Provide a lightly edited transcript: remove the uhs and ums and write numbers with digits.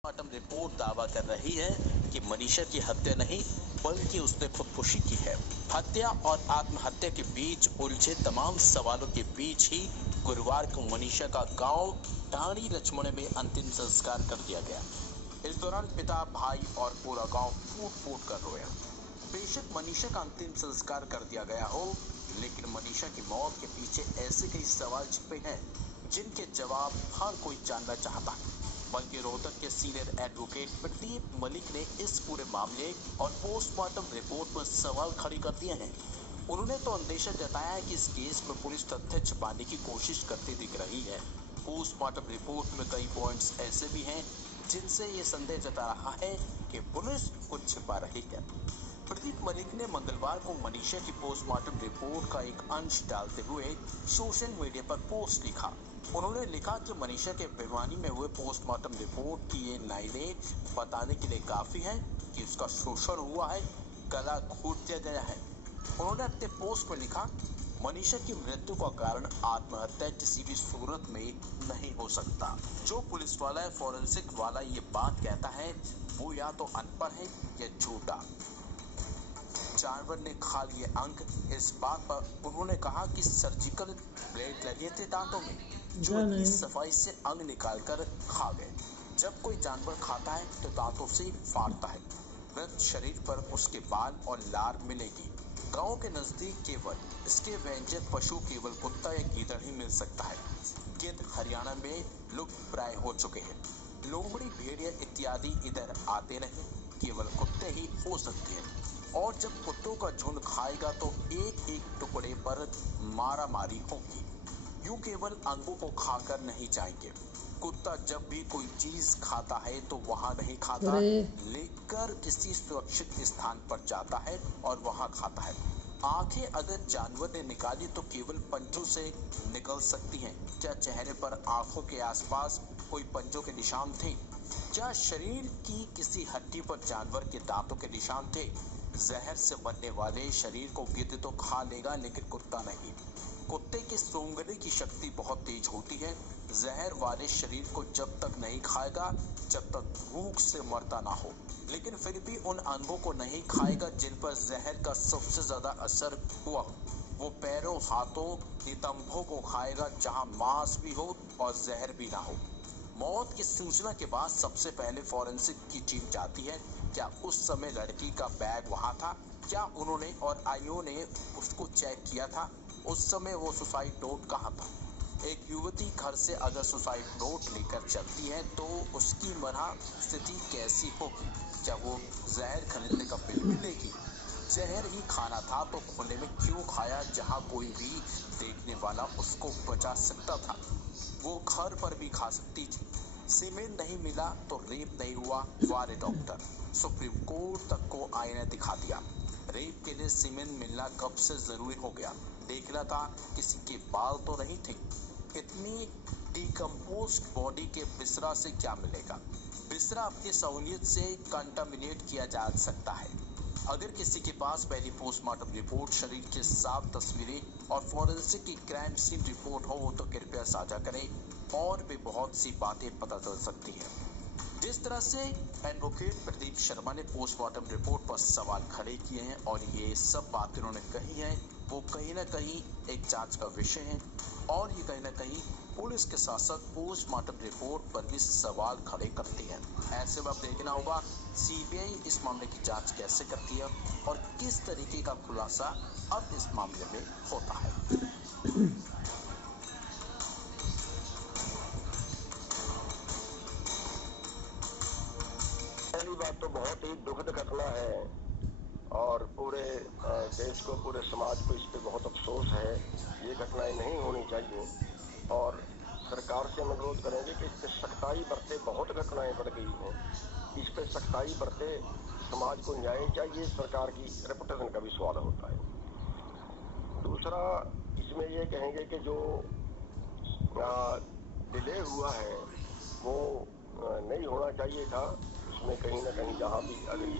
Postmortem report दावा कर रही है कि मनीषा की हत्या नहीं बल्कि उसने खुदकुशी की है। हत्या और आत्महत्या के बीच उलझे तमाम सवालों के बीच ही गुरुवार को मनीषा का गांव ढाणी लक्ष्मण में अंतिम संस्कार कर दिया गया। इस दौरान पिता, भाई और पूरा गांव फूट फूट कर रोया। बेशक मनीषा का अंतिम संस्कार कर दिया गया हो, लेकिन मनीषा की मौत के पीछे ऐसे कई सवाल छिपे हैं जिनके जवाब हर कोई जानना चाहता है। बल्कि रोहतक के सीनियर एडवोकेट प्रदीप मलिक ने इस पूरे मामले और पोस्टमार्टम रिपोर्ट पर सवाल खड़े कर दिए हैं। उन्होंने तो अंदेशा जताया है कि इस केस में पुलिस तथ्य छिपाने की कोशिश करती दिख रही है। पोस्टमार्टम रिपोर्ट में कई पॉइंट्स ऐसे भी हैं जिनसे ये संदेह जता रहा है कि पुलिस कुछ छिपा रही है। प्रदीप मलिक ने मंगलवार को मनीषा की पोस्टमार्टम रिपोर्ट का एक अंश डालते हुए सोशल मीडिया पर पोस्ट लिखा। उन्होंने लिखा कि मनीषा के भिवानी में हुए पोस्टमार्टम रिपोर्ट की ये लाइनें बताने के लिए काफी है कि उसका शोषण हुआ है, गला घोट दिया गया है। उन्होंने अपने पोस्ट में लिखा, मनीषा की मृत्यु का कारण आत्महत्या किसी भी सूरत में नहीं हो सकता। जो पुलिस वाला है, फॉरेंसिक वाला ये बात कहता है, वो या तो अनपढ़ है या झूठा। जानवर ने खा लिए अंग। इस बात पर उन्होंने कहा कि सर्जिकल ब्लेड लगे थे दांतों में, जो इतनी सफाई से अंग निकालकर खा गए। जब कोई जानवर खाता है तो दांतों से फाड़ता है। मृत शरीर पर उसके बाल और लार मिलेगी। गांव के नजदीक केवल इसके व्यंजक पशु केवल कुत्ता या गीदड़ ही मिल सकता है। गिद्ध हरियाणा में लुप्त प्राय हो चुके हैं। लोमड़ी, भेड़िया इत्यादि इधर आते नहीं, केवल कुत्ते ही हो सकते हैं। और जब कुत्तों का झुंड खाएगा तो एक एक टुकड़े पर मारा मारी होगी। यूं केवल अंगों को खाकर नहीं जाएंगे। कुत्ता जब भी कोई चीज खाता है तो वहां नहीं खाता, लेकर किसी सुरक्षित स्थान पर जाता है और वहां खाता है। आंखें अगर जानवर ने निकाली तो केवल पंजों से निकल सकती हैं। क्या चेहरे पर आंखों के आसपास कोई पंजों के निशान थे? क्या शरीर की किसी हड्डी पर जानवर के दांतों के निशान थे? जहर से बनने वाले शरीर को गिद्ध तो खा लेगा, लेकिन कुत्ता नहीं। कुत्ते की सूंघने की शक्ति बहुत तेज होती है। जहर वाले शरीर को जब तक नहीं खाएगा जब तक भूख से मरता ना हो, लेकिन फिर भी उन अंगों को नहीं खाएगा जिन पर जहर का सबसे ज्यादा असर हुआ। वो पैरों, हाथों, नितंबों को खाएगा जहां मांस भी हो और जहर भी ना हो। मौत की सूचना के बाद सबसे पहले फॉरेंसिक की टीम जाती है। क्या उस समय लड़की का बैग वहां था? क्या उन्होंने और आईओ ने उसको चेक किया था? उस समय वो सुसाइड नोट कहाँ था? एक युवती घर से अगर सुसाइड नोट लेकर चलती है तो उसकी मरना स्थिति कैसी होगी? क्या वो जहर खरीदने का बिल भी लेगी? जहर ही खाना था तो खुले में क्यों खाया जहाँ कोई भी देखने वाला उसको बचा सकता था? वो घर पर भी खा सकती थी। सीमेंट नहीं मिला तो रेप नहीं हुआ, वारे डॉक्टर। सुप्रीम कोर्ट तक को आईना दिखा दिया। रेप के लिए सीमेंट मिलना कब से जरूरी हो गया? देखना था किसी के बाल तो नहीं थे। इतनी डिकम्पोज्ड बॉडी के बिस्तरा से क्या मिलेगा? बिस्तरा अपनी सहूलियत से कंटामिनेट किया जा सकता है। अगर किसी के पास पहली पोस्टमार्टम रिपोर्ट, शरीर के साफ तस्वीरें और फॉरेंसिक की क्राइम सीन रिपोर्ट हो तो कृपया साझा करें। और भी बहुत सी बातें पता चल सकती हैं। जिस तरह से एडवोकेट प्रदीप शर्मा ने पोस्टमार्टम रिपोर्ट पर सवाल खड़े किए हैं और ये सब बातें उन्होंने कही हैं, वो कहीं ना कहीं एक जांच का विषय है। और ये कहीं ना कहीं पुलिस के साथ साथ पोस्टमार्टम रिपोर्ट पर भी सवाल खड़े करती है। ऐसे में अब देखना होगा सीबीआई इस मामले की जांच कैसे करती है और किस तरीके का खुलासा अब इस मामले में होता है। पहली बात तो बहुत ही दुखद घटना है और पूरे देश को, पूरे समाज को इस पे बहुत अफसोस है। ये घटनाएं नहीं होनी चाहिए और सरकार से हम अनुरोध करेंगे कि इस पे सख्ताई बरते। बहुत घटनाएं बढ़ गई हैं, इस पे सख्ताई बरते। समाज को न्याय चाहिए, सरकार की रेपुटेशन का भी सवाल होता है। दूसरा, इसमें ये कहेंगे कि जो डिले हुआ है वो नहीं होना चाहिए था। उसमें कहीं ना कहीं जहाँ भी अगर